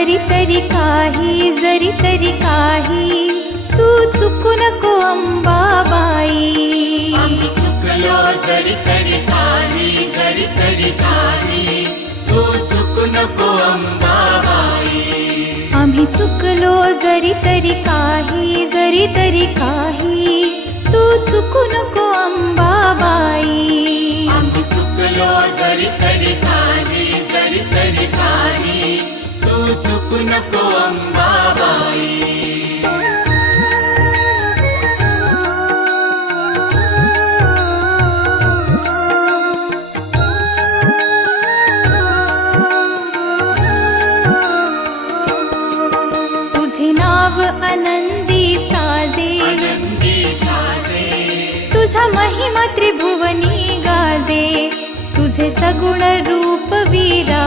जरी तरी काही तू चुकू नको अंबाबाई. आम्ही चुकलो जरी तरी काही तू चुकू नको अंबाबाई. आम्ही चुकलो जरी तरी काही तू चुकू नको अंबाबाई. आम्ही चुकलो जरी तरी काही तू चुकू नको अंबाबाई. तुझे नाव आनंदी साजे, तुझा महिमा त्रिभुवनी गाजे. तुझे सगुण रूप